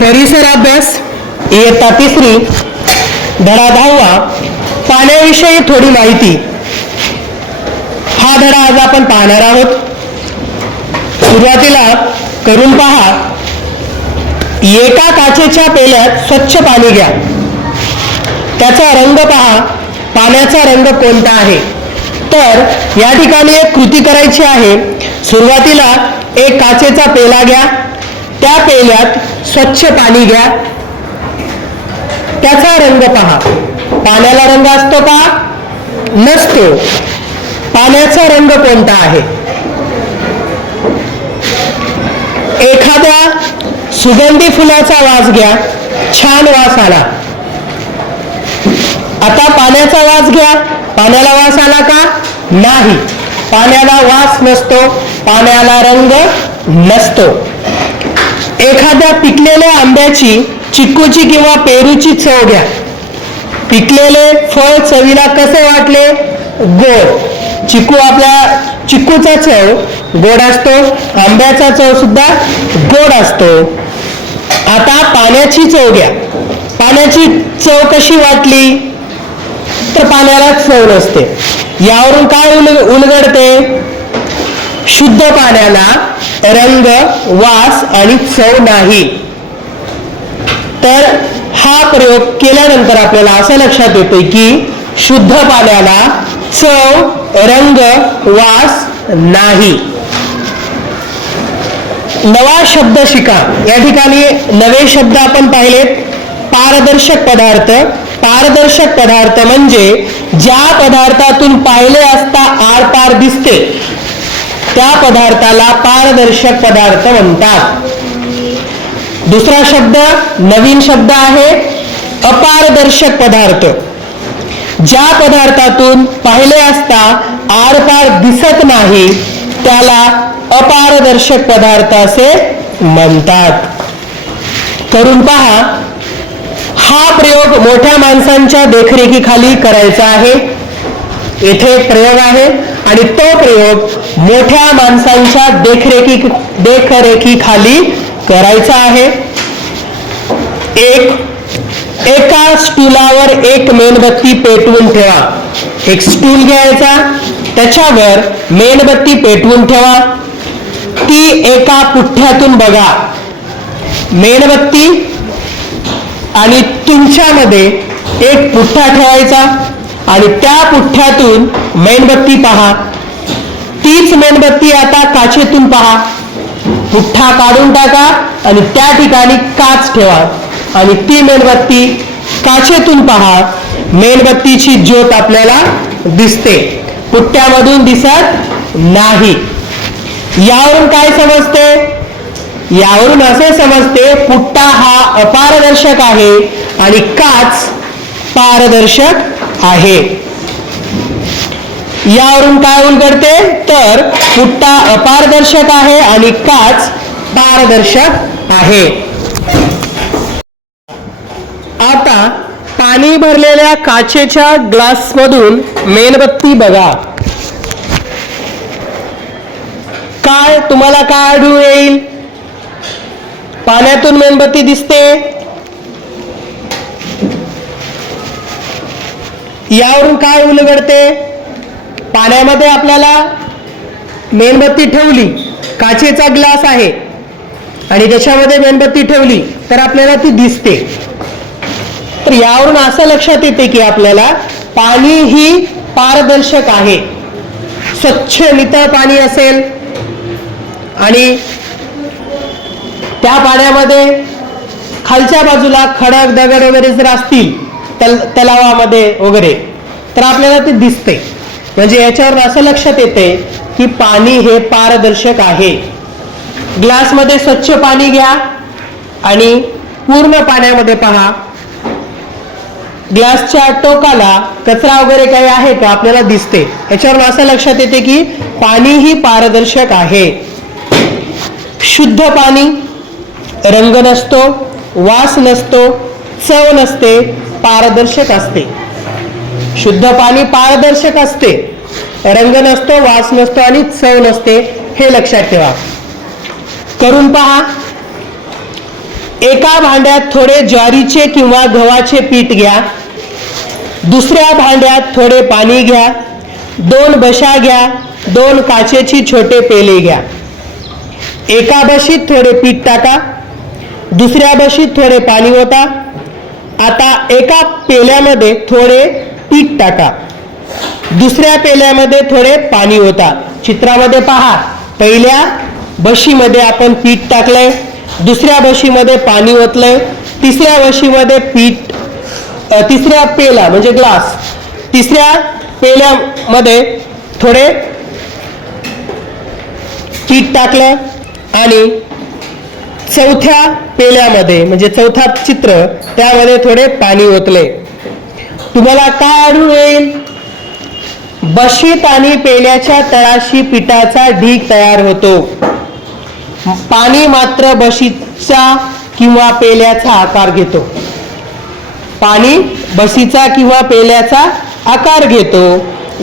परिसर अभ्यास इयत्ता तिसरी धडा दहावा पाण्याविषयी थोडी माहिती. हा धडा आज आपण पाहणार आहोत. सुरुवातीला करून पहा. एका काचेच्या पेल्यात स्वच्छ पाणी घ्या. त्याचा रंग पहा. पाण्याचा रंग कोणता आहे? तर या ठिकाणी एक कृती करायची आहे. सुरुवातीला एक काचेचा पेला घ्या. त्या पेल्यात स्वच्छ पाणी घ्या. त्याचा रंग पहा. पाण्याला रंग असतो का? नसतो. पाण्याचा रंग कोणता आहे? एखाद्या सुगंधी फुलाचा वास घ्या. छान वास आला. आता पाण्याचा वास घ्या. पाण्याला वास आला का? नाही. पाण्याला वास नसतो. पाण्याला रंग नसतो. एखाद्या पिकलेल्या आंब्याची चिक्कूची किंवा पेरूची चव घ्या. पिकलेले फळ चवीला कसे वाटले? गोड. चिकू आपला चिक्कूचा चव गोड असतो आंब्याचा चव सुद्धा गोड असतो. आता पाण्याची चव घ्या. पाण्याची चव कशी वाटली? तर पाण्याला चव नसते. यावरून काय उल उलगडते? शुद्ध पाण्याला रंग वास आणि चव नाही. तर हा प्रयोग केल्यानंतर आपल्याला असं लक्षात येते की शुद्ध पाण्याला चव रंग वास नाही. नवा शब्द शिका. या ठिकाणी नवे शब्द आपण पाहिलेत. पारदर्शक पदार्थ. पारदर्शक पदार्थ म्हणजे ज्या पदार्थातून पाहिले असता आरपार दिसते. त्या पदार्थाला पारदर्शक पदार्थ म्हणतात. दुसरा शब्द नवीन शब्द आहे अपारदर्शक पदार्थ. ज्या पदार्थातून पाहिले असता आरपार दिसत नाही त्याला अपारदर्शक पदार्थ असे म्हणतात. करून पहा हा प्रयोग मोठ्या माणसांच्या देखरेखीखाली करायचा आहे. येथे एक प्रयोग आहे. आणि तो प्रयोग मोठ्या माणसांच्या देखरेखी देखरेखीखाली करायचा आहे. एक एका स्टूलावर एक मेणबत्ती पेटवून ठेवा. एक स्टूल घ्यायचा त्याच्यावर मेणबत्ती पेटवून ठेवा. ती एका पुठ्ठ्यातून बघा. मेणबत्ती आणि तुमच्यामध्ये एक पुठ्ठा ठेवायचा. आणि त्या पुठ्ठ्यातून मेणबत्ती पहा. तीच मेणबत्ती आता काचेतून पहा. पुठ्ठा काढून टाका आणि त्या ठिकाणी काच ठेवा. आणि ती मेणबत्ती काचेतून पहा. मेणबत्तीची ज्योत आपल्याला दिसते. पुठ्ठ्यामधून दिसत नाही. यावरून काय समजते? यावरून असे समजते पुट्टा हा अपारदर्शक आहे आणि काच पारदर्शक आहे. यावरून काय उलगडते तर पुट्टा अपारदर्शक आहे आणि काच पारदर्शक आहे. आता पाणी भरलेल्या काचेच्या ग्लासमधून मेणबत्ती बघा. काय तुम्हाला काय आढळून येईल? पाण्यातून मेणबत्ती दिसते. यावरून काय उलगडते? पाण्यामध्ये आपल्याला मेणबत्ती ठेवली काचेचा ग्लास आहे आणि त्याच्यामध्ये मेणबत्ती ठेवली तर आपल्याला ती दिसते. तर यावरून असं लक्षात येते की आपल्याला पाणी ही पारदर्शक आहे. स्वच्छ नितळ पाणी असेल आणि त्या पाण्यामध्ये खालच्या बाजूला खडक दगड वगैरे जर असतील तल तलावामध्ये वगैरे तर आपल्याला ते दिसते. म्हणजे याच्यावर असं लक्षात येते की पाणी हे पारदर्शक आहे. ग्लासमध्ये स्वच्छ पाणी घ्या आणि पूर्ण पाण्यामध्ये पहा. ग्लासच्या टोकाला कचरा वगैरे काही आहे का आपल्याला दिसते. याच्यावर असं लक्षात येते की पाणी ही पारदर्शक आहे. शुद्ध पाणी रंग नसतो वास नसतो चव नसते पारदर्शक असते. शुद्ध पाणी पारदर्शक असते. रंग नसतो वास नसतो आणि चव नसते हे लक्षात ठेवा. करून पहा. एका भांड्यात थोडे ज्वारीचे किंवा गव्हाचे पीठ घ्या. दुसऱ्या भांड्यात थोडे पाणी घ्या. दोन बशा घ्या. दोन काचेची छोटे पेले घ्या. एका बशीत थोडे पीठ टाका. दुसऱ्या बशीत थोडे पाणी ओता. आता एका पेल्यामध्ये थोडे पीठ टाका. दुसऱ्या पेल्यामध्ये थोडे पाणी होता चित्रामध्ये पहा पहिल्या बशीमध्ये आपण पीठ टाकलंय दुसऱ्या बशीमध्ये पाणी ओतलंय तिसऱ्या बशीमध्ये पीठ तिसऱ्या पेला म्हणजे ग्लास तिसऱ्या पेल्यामध्ये थोडे पीठ टाकलं आणि चौथ्या पेल्यामध्ये म्हणजे चौथा चित्र त्यामध्ये थोडे पाणी ओतले. तुम्हाला काय आढळून येईल? बशीत आणि पेल्याच्या तळाशी पिठाचा ढीग तयार होतो. पाणी मात्र बशीचा किंवा पेल्याचा आकार घेतो. पाणी बशीचा किंवा पेल्याचा आकार घेतो.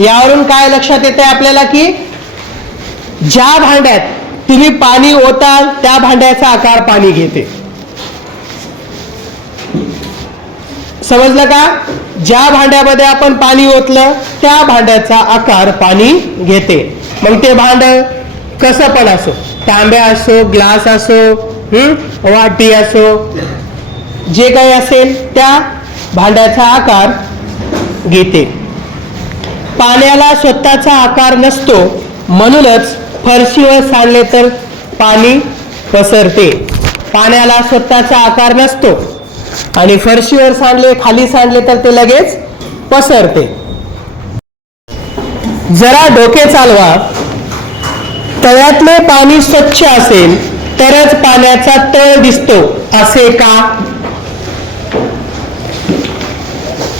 यावरून काय लक्षात येते आपल्याला की ज्या भांड्यात तुम्ही पाणी ओताल त्या भांड्याचा आकार पाणी घेते. समजलं का? ज्या भांड्यामध्ये आपण पाणी ओतलं त्या भांड्याचा आकार पाणी घेते. मग ते भांड कसं पण असो तांब्या असो ग्लास असो हम्म वाटी असो जे काही असेल त्या भांड्याचा आकार घेते. पाण्याला स्वतःचा आकार नसतो म्हणूनच फरशीवर सांडले तर पाणी पसरते. पाण्याला स्वतःचा आकार नसतो. आणि फरशीवर सांडले खाली सांडले तर ते लगेच पसरते. जरा डोके चालवा. तळ्यातले पाणी स्वच्छ असेल तरच पाण्याचा तळ दिसतो. असे का?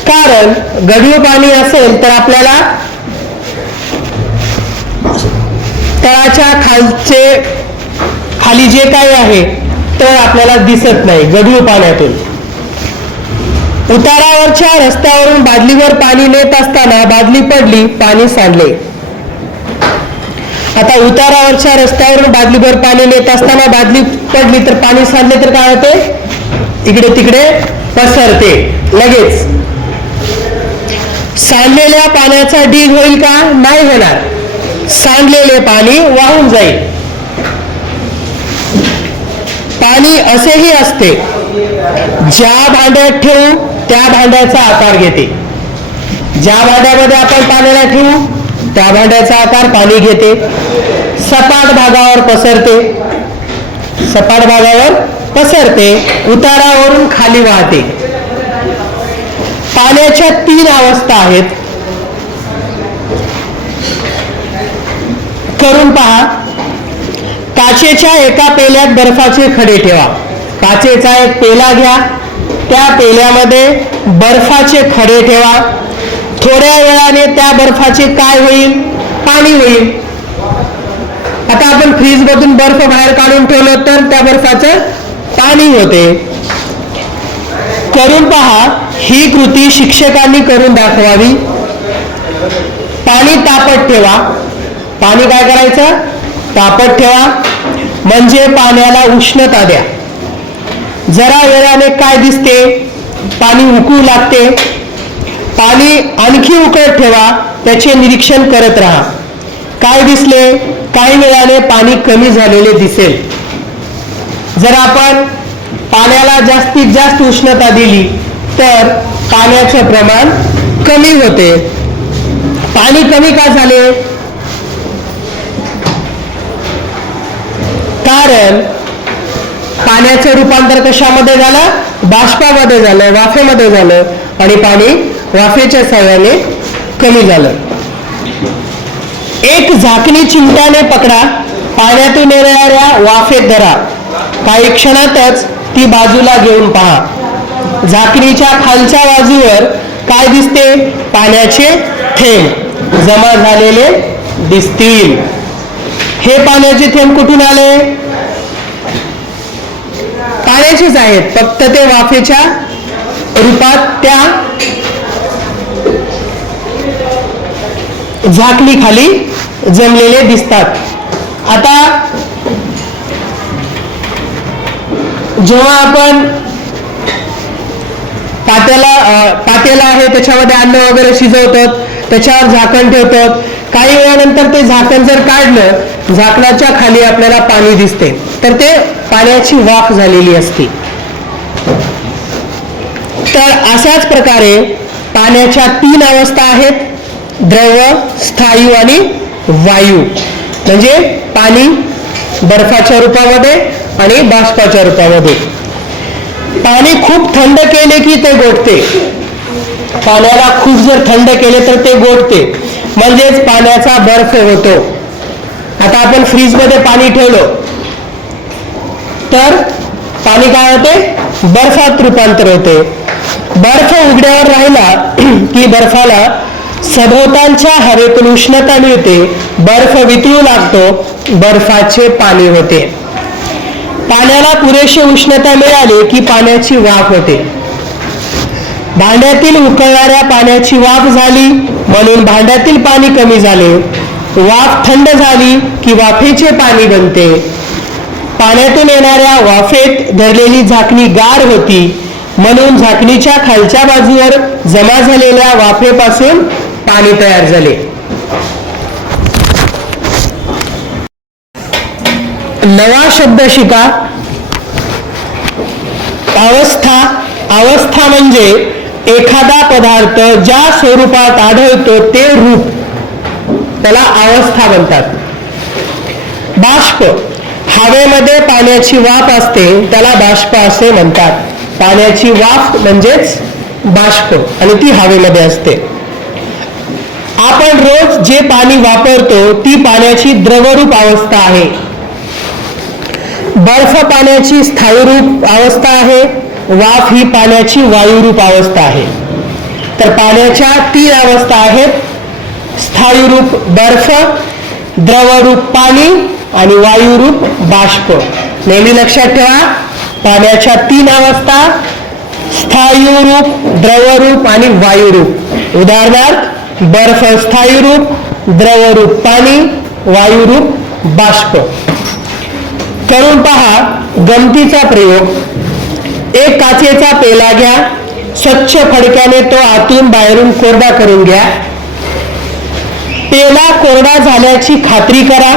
कारण गढीव पाणी असेल तर आपल्याला तळाच्या खालचे खाली जे काही आहे तळ आपल्याला दिसत नाही गढूळ पाण्यातून. उतारावरच्या रस्त्यावरून बादलीवर पाणी नेत असताना बादली पडली पाणी सांडले. आता उतारावरच्या रस्त्यावरून बादलीभर पाणी नेत असताना बादली पडली तर पाणी सांडले तर काय होते? इकडे तिकडे पसरते लगेच. सांडलेल्या पाण्याचा ढीग होईल का? नाही होणार. सांडलेले पाणी वाहून जाईल. पाणी असेही असते ज्या भांड्यात ठेवू त्या भांड्याचा आकार घेते. ज्या भांड्यामध्ये आपण पाण्याला ठेवू त्या भांड्याचा आकार पाणी घेते. सपाट भागावर पसरते. सपाट भागावर पसरते उतारावरून खाली वाहते. पाण्याच्या तीन अवस्था आहेत. करून पहा. काचेच्या एका पेल्यात बर्फाचे खडे ठेवा. काचेचा एक पेला घ्या. त्या पेल्यामध्ये बर्फाचे खडे ठेवा. थोड्या वेळाने त्या बर्फाचे काय होईल? पाणी होईल. आता आपण फ्रीज मधून बर्फ बाहेर काढून ठेवलं तर त्या बर्फाचं पाणी होते. करून पहा. ही कृती शिक्षकांनी करून दाखवावी. पाणी तापत ठेवा. पाणी काय करायचं? तापत ठेवा. म्हणजे पाण्याला उष्णता द्या. जरा वेळाने काय दिसते? पाणी उकळू लागते. पाणी आणखी उकळत ठेवा. त्याचे निरीक्षण करत राहा. काय दिसले? काही वेळाने पाणी कमी झालेले दिसेल. जर आपण पाण्याला जास्तीत जास्त उष्णता दिली तर पाण्याचे प्रमाण कमी होते. पाणी कमी का झाले? कारण पाण्याचं रूपांतर कशामध्ये झालं? बाष्पामध्ये झालं वाफेमध्ये झालं आणि पाणी वाफेच्या सहाय्याने कमी झालं. एक झाकणी चिमट्याने पकडा पाण्यातून येणाऱ्या वाफेत धरा. काही क्षणातच ती बाजूला घेऊन पहा. झाकणीच्या खालच्या बाजूवर काय दिसते? पाण्याचे थेंब. जमा झालेले दिसतील. हे पाण्याचे थेंब कुठून आले? पाण्याचेच आहेत. फक्त ते वाफेच्या रूपात त्या झाकली खाली जमलेले दिसतात. आता जेव्हा आपण पात्याला अं, पातेला आहे त्याच्यामध्ये अन्न वगैरे शिजवतात त्याच्यावर झाकण ठेवतात काही वेळानंतर ते झाकण जर काढलं झाकणाच्या खाली आपल्याला पाणी दिसते. तर ते पाण्याची वाफ झालेली असते. तर अशाच प्रकारे पाण्याच्या तीन अवस्था आहेत द्रव स्थायू आणि वायू. म्हणजे पाणी बर्फाच्या रूपामध्ये आणि बाष्पाच्या रूपामध्ये. पाणी खूप थंड केले की ते गोठते. पाण्याला खूप जर थंड केले तर ते गोठते. म्हणजेच पाण्याचा बर्फ होतो. आता आपण फ्रीजमध्ये पाणी ठेवलं. तर पाणी काय होते? बर्फात रूपांतर होते. बर्फ उघड्यावर राहिला की बर्फाला सभोवतालच्या हवेतून उष्णता मिळते. बर्फ वितळू लागतो. बर्फाचे पाणी होते. पाण्याला पुरेशी उष्णता मिळाली की पाण्याची वाफ होते. भांड्यातील उकळणाऱ्या पाण्याची वाफ झाली. म्हणून भांड्यातील पाणी कमी झाले. वाफ थंड झाली की वाफेचे पाणी बनते. पाण्यातून येणाऱ्या वाफेत धरलेली झाकणी गार होती. म्हणून झाकणीच्या खालच्या बाजूवर जमा झालेल्या वाफेपासून पाणी तयार झाले. नवा शब्द शिका. अवस्था अवस्था म्हणजे एखादा पदार्थ ज्या स्वरूपात आढळतो ते रूप. त्याला अवस्था म्हणतात. बाष्प. हवेमध्ये पाण्याची वाफ असते त्याला बाष्प असे म्हणतात. पाण्याची वाफ म्हणजेच बाष्प आणि ती हवेमध्ये असते. आपण रोज जे पाणी वापरतो ती पाण्याची द्रवरूप अवस्था आहे. बर्फ पाण्याची स्थायीरूप अवस्था आहे. वाफ ही पाण्याची वायुरूप अवस्था आहे. तर पाण्याच्या तीन अवस्था आहेत. स्थायुरूप बर्फ द्रवरूप पाणी आणि वायुरूप बाष्प. नेहमी लक्षात ठेवा पाण्याच्या तीन अवस्था स्थायुरूप द्रवरूप आणि वायुरूप. उदाहरणार्थ बर्फ स्थायुरूप द्रवरूप पाणी वायुरूप बाष्प. करून पहा गमतीचा प्रयोग. एक काचेचा पेला घ्या स्वच्छ फडक्याने तो आतून बाहेरून कोरडा करून घ्या. पेला कोरडा झाल्याची खात्री करा.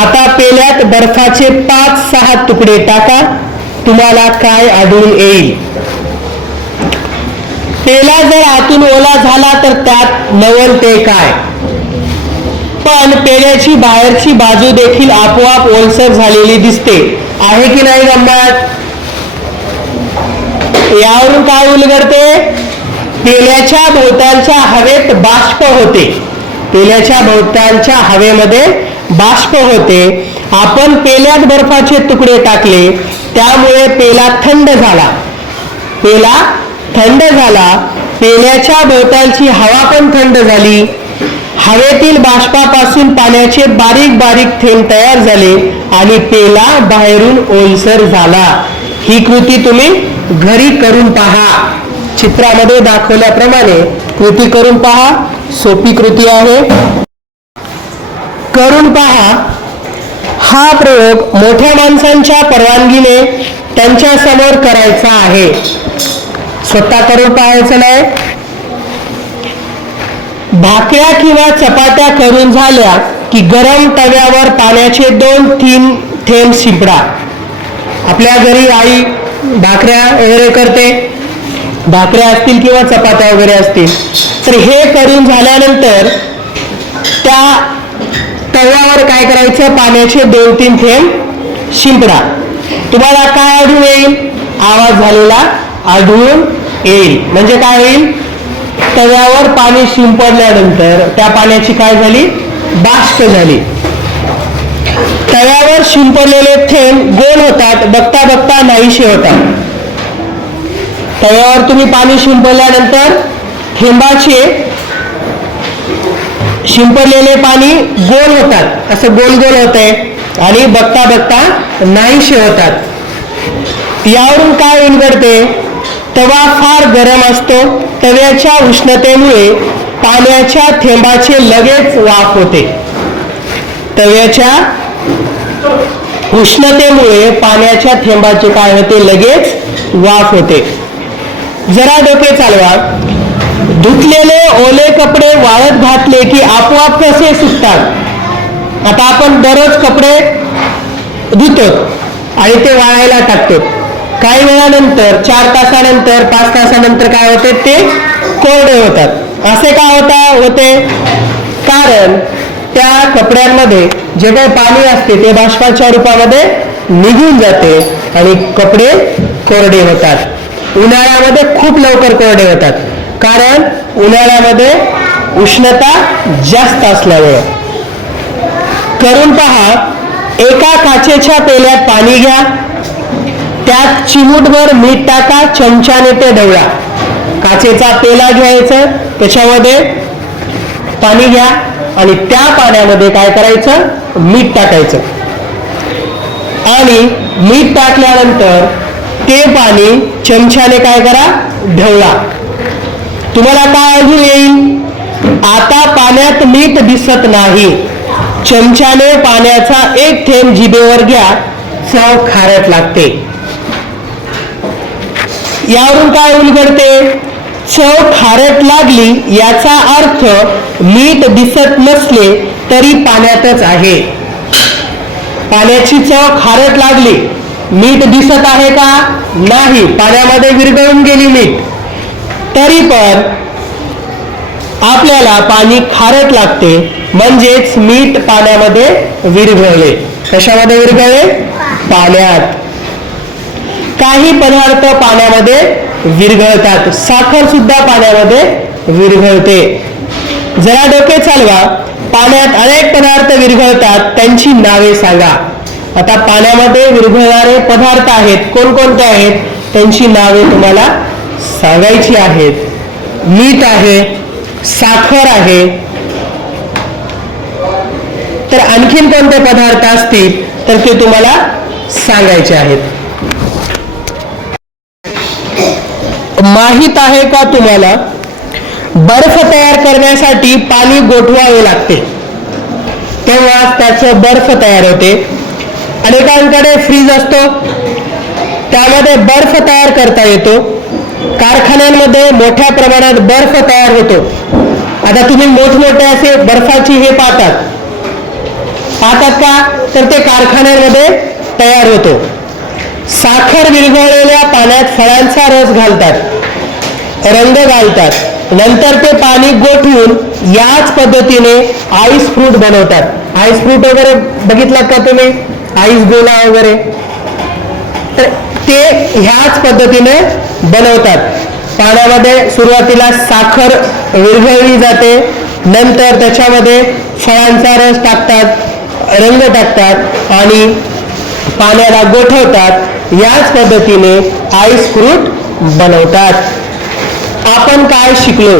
आता पेल्यात बर्फाचे पाच सहा तुकडे टाका. तुम्हाला काय आढळून येईल? पेला जर आतून ओला झाला तर त्यात नवल ते काय? पण पेल्याची बाहेरची बाजू देखील आपोआप ओलसर झालेली दिसते. आहे की नाही गंमत? यावरून काय उलगडते? पेल्याच्या भोवतालच्या हवेत बाष्प होते. तेल्याच्या भोवतालच्या हवेमध्ये बाष्प होते. आपण पेल्यात बर्फाचे तुकडे टाकले. त्यामुळे पेला थंड झाला. पेला थंड झाला. पेल्याच्या भोवतालची हवा पण थंड झाली. हवेतील बाष्पापासून पाण्याचे बारीक बारीक थेंब तयार झाले आणि पेला बाहेरून ओलसर झाला. ही कृती तुम्ही घरी करून पहा. चित्रामध्ये दाखवल्याप्रमाणे कृती करून पहा. सोपी कृती आहे. करून पहा. हा प्रयोग मोठ्या माणसांच्या परवानगीने त्यांच्यासमोर करायचा आहे. स्वतः करून पाहायचं नाही. भाकऱ्या किंवा चपात्या करून झाल्या की गरम तव्यावर पाण्याचे दोन तीन थेंब शिंपडा. आपल्या घरी आई भाकऱ्या वगैरे करते. भाकऱ्या असतील किंवा चपात्या वगैरे असतील. तर हे करून झाल्यानंतर त्या तव्यावर काय करायचं? पाण्याचे दोन तीन थेंब शिंपडा. तुम्हाला काय आढळून येईल? आवाज झालेला आढळून येईल. म्हणजे काय होईल? तव्यावर पाणी शिंपडल्यानंतर त्या पाण्याची काय झाली? बाष्प झाली. तव्यावर शिंपलेले थेंब गोल होतात बघता बघता नाहीसे होतात तव्यावर तुम्ही पाणी शिंपल्यानंतर थेंबाचे शिंपडलेले पाणी गोल होतात असं गोल गोल होत आहे आणि बघता बघता नाहीशे होतात यावरून काय उलगडते? तवा फार गरम असतो तव्याच्या उष्णतेमुळे पाण्याच्या थेंबाचे लगेच वाफ होते. तव्याच्या उष्णतेमुळे पाण्याच्या थेंबाचे काय होते? लगेच वाफ होते. जरा डोके चालवा. धुतलेले ओले कपडे वाळत घातले की आपोआप कसे सुटतात आता आपण दररोज कपडे धुतो आणि ते वाळायला टाकतो. काही वेळानंतर चार तासानंतर पाच तासानंतर काय होते? ते कोरडे होतात. असे का होता होते? कारण त्या कपड्यांमध्ये जे काही पाणी असते ते बाष्पाच्या रूपामध्ये निघून जाते आणि कपडे कोरडे होतात. उन्हाळ्यामध्ये खूप लवकर कोरडे होतात. कारण उन्हाळ्यामध्ये उष्णता जास्त असल्यामुळे. करून पहा एका काचेच्या पेल्यात पाणी घ्या त्यात चिमूटभर मीठ टाका चमच्याने ते ढवळा. काचेचा पेला घ्यायचं त्याच्यामध्ये पाणी घ्या. आणि त्या पाण्यामध्ये काय करायचं? मीठ टाकायचं. आणि मीठ टाकल्यानंतर ते पाणी चमच्याने काय करा? ढवळा. तुम्हाला काय अजून येईल? आता पाण्यात मीठ दिसत नाही. चमच्याने पाण्याचा एक थेंब जिभेवर घ्या. चव खारट लागते. यावरून काय उलगडते? चव खारट लागली याचा अर्थ मीठ दिसत नसले तरी पाण्यातच आहे. पाण्याची चव खारट लागली. मीठ दिसत आहे का? नाही. पाण्यामध्ये विरघळून गेली मीठ. तरी पण आपल्याला पाणी खारट लागते म्हणजेच मीठ पाण्यामध्ये विरघळले. कशामध्ये विरघळले? पाण्यात. काही पदार्थ पाण्यामध्ये विरघळतात. साखर सुद्धा पाण्यामध्ये विरघळते. जरा डोके चालवा. पाण्यात अनेक पदार्थ विरघळतात. त्यांची नावे सांगा. आता पाण्यामध्ये विरघळणारे पदार्थ आहेत. कोणकोणते आहेत? त्यांची नावे तुम्हाला सांगायची आहेत. मीठ आहे. साखर आहे. तर आणखीन कोणते पदार्थ असतील? तर ते तुम्हाला सांगायचे आहेत. माहीत आहे का तुम्हाला? बर्फ तयार करण्यासाठी पाणी गोठवावे लागते. तेव्हा त्याचं बर्फ तयार होते. अनेकांकडे फ्रीज असतो. त्यामध्ये बर्फ तयार करता येतो. कारखान्यांमध्ये मोठ्या प्रमाणात बर्फ तयार होतो. आता तुम्ही मोठमोठे असे बर्फाची हे पाहतात. पाहतात का? तर ते कारखान्यांमध्ये तयार होतो. साखर विरघळलेल्या पाण्यात फळांचा रस घालतात. रंग घालतात. नंतर ते पाणी गोठवून याच पद्धतीने आईस फ्रूट बनवतात. आईस फ्रूट वगैरे बघितलात का तुम्ही? आईस गोला वगैरे. तर ते ह्याच पद्धतीने बनवतात. पाण्यामध्ये सुरुवातीला साखर विरघळली जाते. नंतर त्याच्यामध्ये फळांचा रस टाकतात रंग टाकतात आणि पाण्याला गोठवतात. याच पद्धतीने आईस फ्रूट बनवतात. आपण काय शिकलो?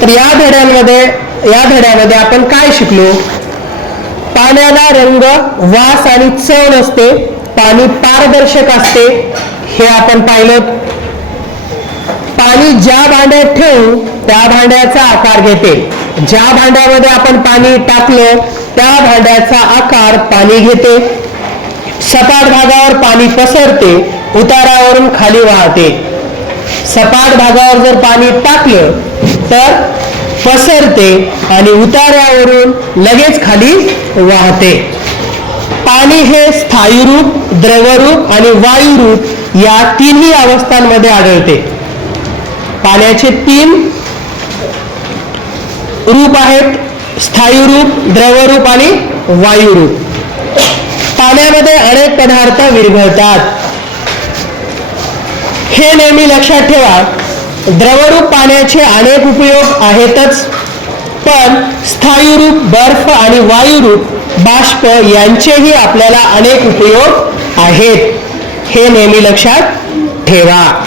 तर या धड्यांमध्ये या धड्यामध्ये आपण काय शिकलो? पाण्याला रंग वास आणि चव नसते पाणी पारदर्शक असते हे आपण पाहिलं. पाणी ज्या भांड्यात ठेवू त्या भांड्याचा आकार घेते. ज्या भांड्यामध्ये आपण पाणी टाकलं त्या भांड्याचा आकार पाणी घेते. सपाट भागावर पाणी पसरते उतारावरून खाली वाहते. सपाट भागावर जर पाणी टाकलं तर पसरते आणि उतार्यावरून लगेच खाली वाहते. पाणी हे स्थायीरूप द्रवरूप आणि वायुरूप या तिन्ही अवस्थांमध्ये आढळते. पाण्याचे तीन रूप आहेत स्थायीरूप द्रवरूप आणि वायू रूप पाण्यामध्ये अनेक पदार्थ विरघळतात. हे नेहमी लक्षात ठेवा. द्रवरूप पाण्याचे अनेक उपयोग आहेतच. पण स्थायुरूप बर्फ आणि वायुरूप बाष्प यांचेही आपल्याला अनेक उपयोग आहेत. हे नेहमी लक्षात ठेवा.